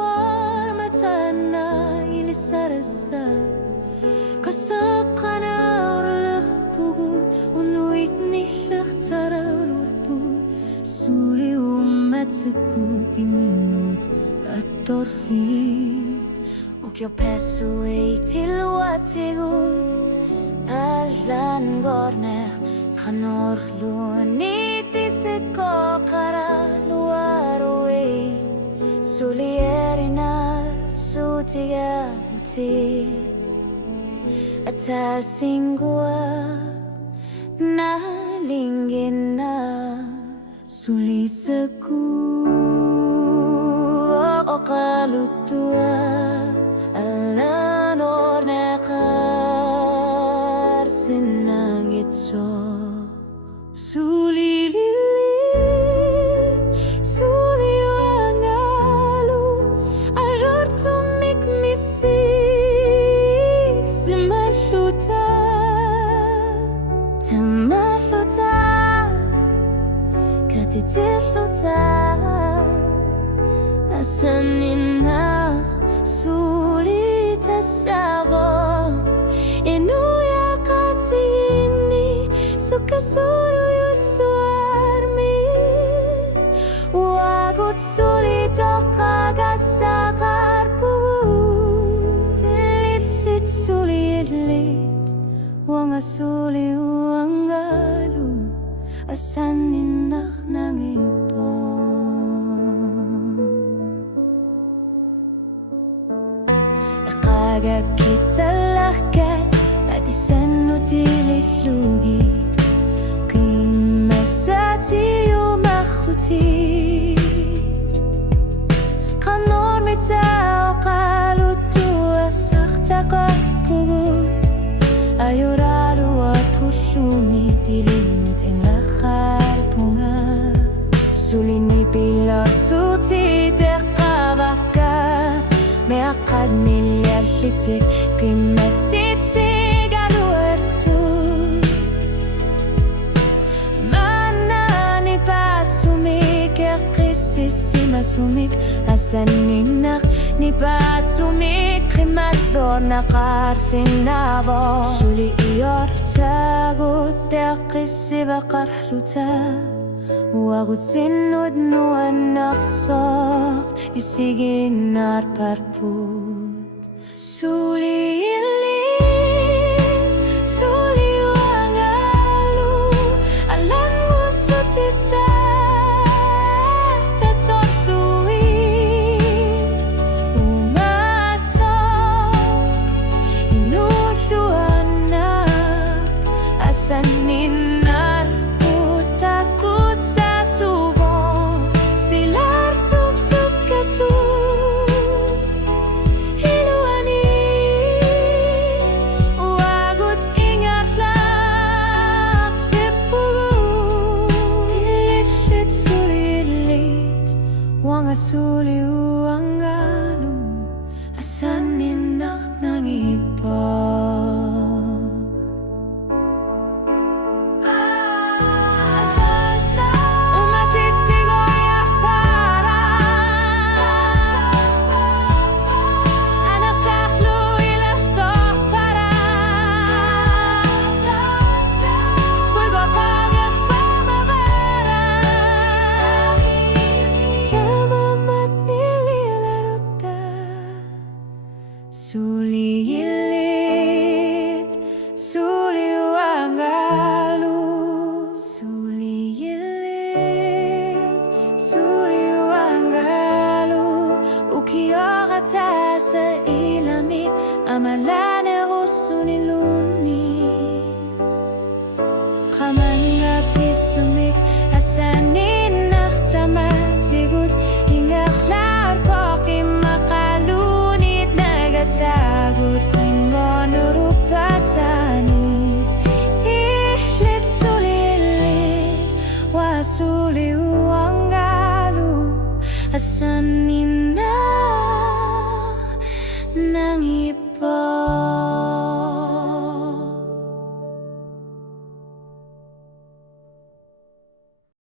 luar matana ilisarasa kasakana orlah pugut unuit nihlah taralurpu suli umat sekuti minut attorhi och jag pesso ei till watigut allan gorner kanor luniti seko karaluarui sulierina sutiga utit atasingwa nalingina suliseku okalutua alanor nekar sinangitso sulilit suliwangalu ajortumik misi simaluta tamaluta katitiluta asaninah sulitasavo inuya katini sukasuru yusuarmi wagut sulitokagassakarpu tilitsit sulilit wanga suli wangalu asaninah nangipon aqaga kitalahkat atisannu tililugit qimmasati yumakhutit qanor mitao qalutu asaqtaqapugut ayuralu apulluni tilinnutin lakharpunga sulini pilar suti teqavakka meaqadni liallitik qimmatsitsiga luertu manani patsumik eqississima sumik asaninaq nipatsumik qimmador naqarsinavo suli iortagut teqissiva qarhluta wagut sinnud nuannaqsoq isiginnar parput suli ilit suli wangalu alan musutisa tatortuit umasok inusuanak asaninar putakusa subo silar subsuk kasu iluani wagut ingarlak tepugu ilit sulilit wanga suli wangalu asaninaq nangipon suli ilit suli wangalu suli ilit suli wangalu ukiorata sa ilamin amalane rusuniluni qamanga pisumik asanin nahtamaatigut ingarlar poqim maqalunit nagatagut qingon rupatani ihlit sulilit wasuli wangalu asan